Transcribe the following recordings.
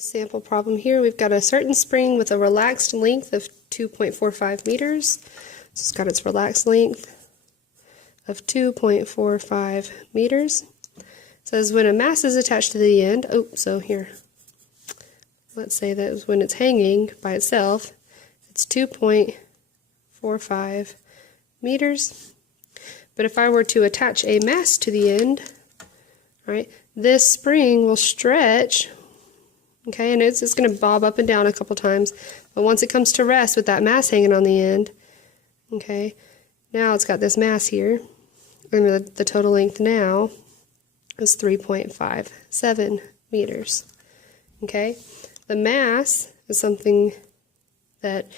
this sample problem here, we've got a certain spring with a relaxed length of 2.45 meters. So it's got its relaxed length of 2.45 meters. It says when a mass is attached to the end, so here, let's say that when it's hanging by itself, it's 2.45 meters. But if I were to attach a mass to the end, right, this spring will stretch, okay, and it's going to bob up and down a couple times, but once it comes to rest with that mass hanging on the end, okay, now it's got this mass here, and the total length now is 3.57 meters, okay. The mass is something that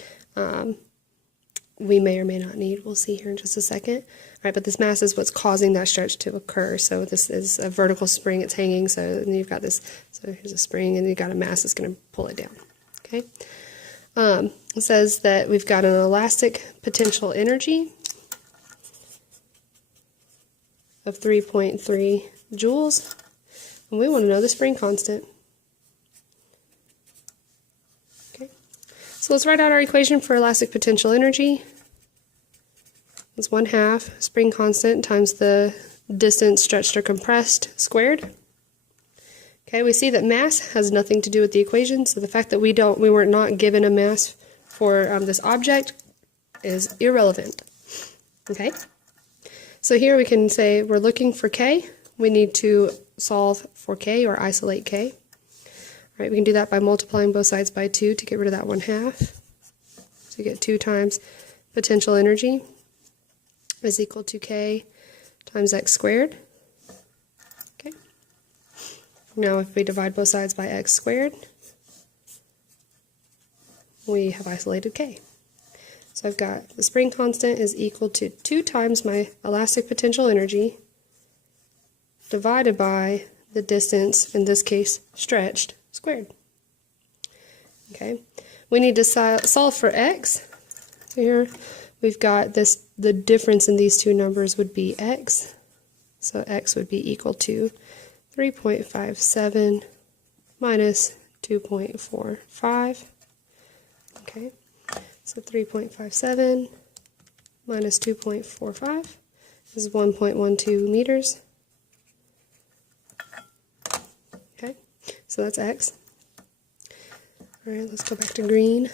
we may or may not need. We'll see here in just a second. All right, but this mass is what's causing that stretch to occur. So this is a vertical spring, it's hanging, so then you've got this, so here's a spring, and you've got a mass that's going to pull it down, okay? It says that we've got an elastic potential energy of 3.3 joules, and we want to know the spring constant. Okay, so let's write out our equation for elastic potential energy. It's 1/2 spring constant times the distance stretched or compressed squared. Okay, we see that mass has nothing to do with the equation, so the fact that we were not given a mass for this object is irrelevant. Okay, so here we can say we're looking for K. We need to solve for K or isolate K. All right, we can do that by multiplying both sides by 2 to get rid of that 1/2. So you get 2 times potential energy is equal to K times x squared. Okay. Now if we divide both sides by x squared, we have isolated K. So I've got the spring constant is equal to 2 times my elastic potential energy divided by the distance, in this case stretched, squared. Okay. We need to solve for x. So here we've got this, the difference in these two numbers would be x. So x would be equal to 3.57 minus 2.45. Okay, so 3.57 minus 2.45 is 1.12 meters. Okay, so that's x. All right, let's go back to green.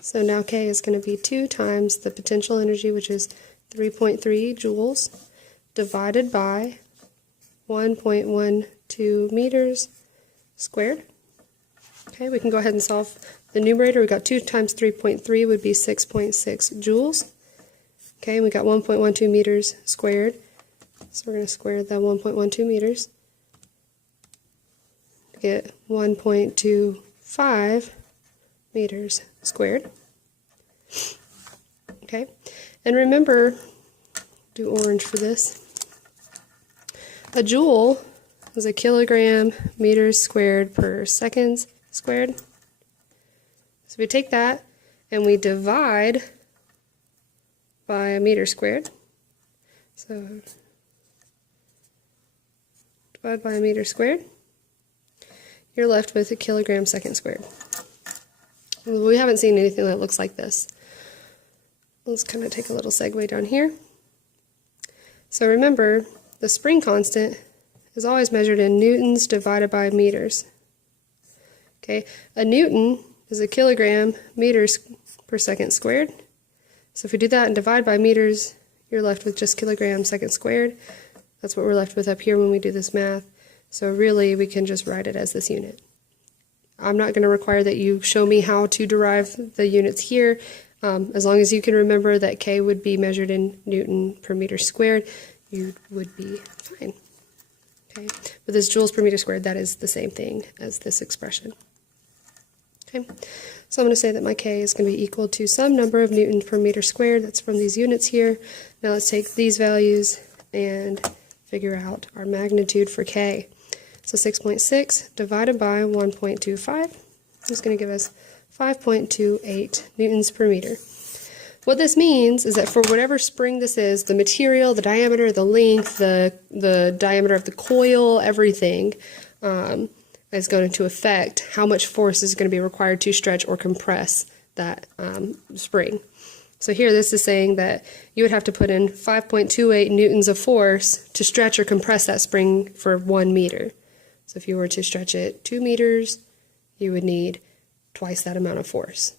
So now K is going to be 2 times the potential energy, which is 3.3 joules, divided by 1.12 meters squared. Okay, we can go ahead and solve the numerator. We got 2 times 3.3 would be 6.6 joules. Okay, and we got 1.12 meters squared. So we're going to square the 1.12 meters to get 1.25 meters squared. Okay, and remember, do orange for this. A joule is a kilogram meters squared per seconds squared. So we take that and we divide by a meter squared. So divide by a meter squared. You're left with a kilogram second squared. We haven't seen anything that looks like this. Let's kind of take a little segue down here. So remember, the spring constant is always measured in newtons divided by meters. Okay, a newton is a kilogram meters per second squared. So if we do that and divide by meters, you're left with just kilogram second squared. That's what we're left with up here when we do this math. So really, we can just write it as this unit. I'm not going to require that you show me how to derive the units here. As long as you can remember that K would be measured in Newton per meter squared, you would be fine. Okay, but this joules per meter squared, that is the same thing as this expression. Okay, so I'm going to say that my K is going to be equal to some number of newtons per meter squared. That's from these units here. Now let's take these values and figure out our magnitude for K. So 6.6 divided by 1.25 is going to give us 5.28 newtons per meter. What this means is that for whatever spring this is, the material, the diameter, the length, the diameter of the coil, everything, is going to affect how much force is going to be required to stretch or compress that spring. So here this is saying that you would have to put in 5.28 newtons of force to stretch or compress that spring for 1 meter. So if you were to stretch it 2 meters, you would need twice that amount of force.